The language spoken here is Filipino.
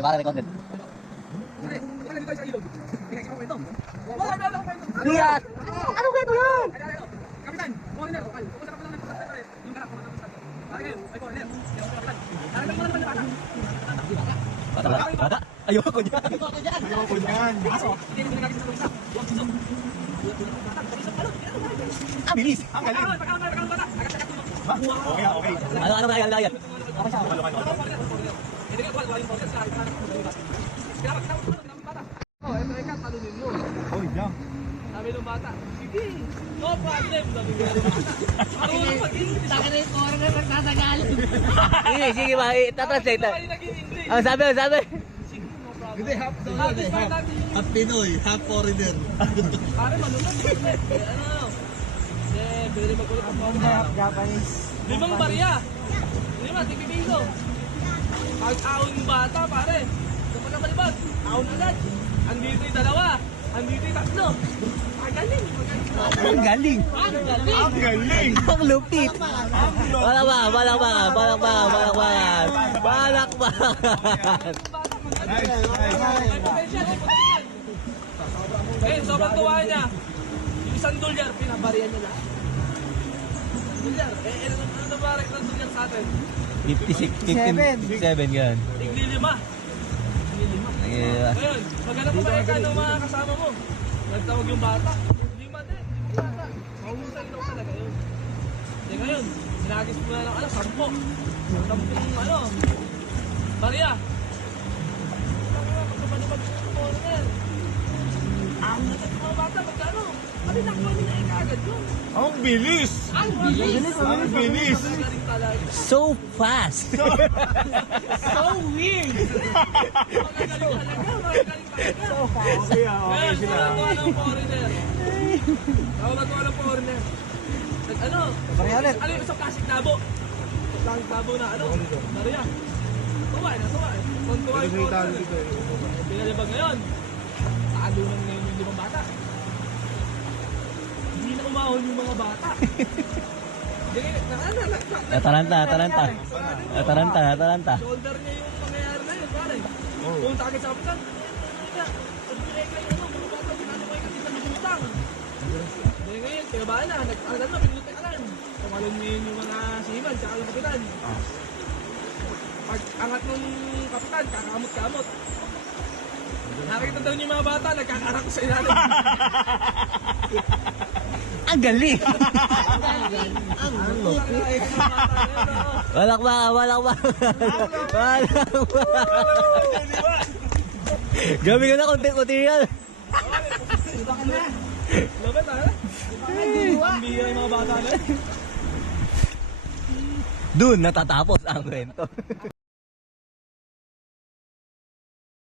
Di ba content? Lihat! Ano kwento yan? Kapitan! Foreigner! Pupunta ka pa lang ng foreigner. Yung kanak, pumunta ka pa lang. Ay, foreigner. Yung kapitan. Narating mo naman yung bata. Bata? Ayoko dyan. Ayoko dyan. Hindi mo nagagis sa usap. Huwag siso. Ang bilis! Ang galing. Pagkalang bata. Agad-agad tulog. Okay, okay. Ano kaya? Hindi ka tuwal yung foreigner. Kaya ito ikaw, talunin mo. Oh, jump. Sabi ng bata, sige, no problem. Sabi ng bata. Marunong mag-English. Sabi na yung foreigner nagtatagalog. Sige ba? Itatranslate na. Ay, nag-English. Ang sabi. Sige, no problem. Hindi, half daw Half yun eh. is fine natin yung Half Pinoy, half foreigner. pare, manunod. Ano? Eh, pwede magkulit ang foreigner. Japanese. 5 barya. 5, tipipiso. Pag-aon yung bata, pare. Kapag nabalibag, aon agad. Andito yung 2. Andito yung 3. Magaling. Ang galing! Ang galing! Ang lupit! Balakbakan! Nice, nice. Eh, sobrang tuwa niya. Yung isang dolyar, pinabarihan niya lahat. Dolyar. Ano ba rin ng dolyar sa atin? 57 yan. Tigli 5. Yeah. Ngayon, maghanap pa ba ng mga kasama mo? Nagtawag yung bata. 5 din, 5 bata. Mahusay daw talaga yun. Kaya ngayon, sinagis mo na ng 10. 10 barya. Magkabalibag yung foreigner. Ang natin mga bata, magkano? Kami nakuha nila agad yun. Ang bilis! Ang bilis! Ang bilis! Magaling talaga. So fast! So weird! Magagaling talaga. So fast. Okay, okay sila. Nakakatuwa ng foreigner. Nakakatuwa ng foreigner. Ano? Ano yung isang plastic tabo? Plastic tabo na ano? Nariya. Tuwa eh. Kung tuwa yung foreigner. Pinalibag ngayon. Talo na ngayon yung 5 bata. Hindi na umahon yung mga bata. Atalanta. Shoulder niya yung mangyayari na yun, pare. Kung takit sa kapitan, mga bata, pinano kayo kasi sa lutang. Dahil ngayon, kaya ba na, nag-alam na, pinutikalan. Tumalon ngayon yung mga siman, tsaka yung kapitan. Pag angat ng kapitan, kakamot-kamot. Nakikita daw niyo yung mga bata, nagkakarak sa ilalim. Ang galing! Ang lupit. Balakbakan! Gabi ka na konti yan. Lupit ha? Ang biya yung mga bata na. Doon natatapos ang kwento.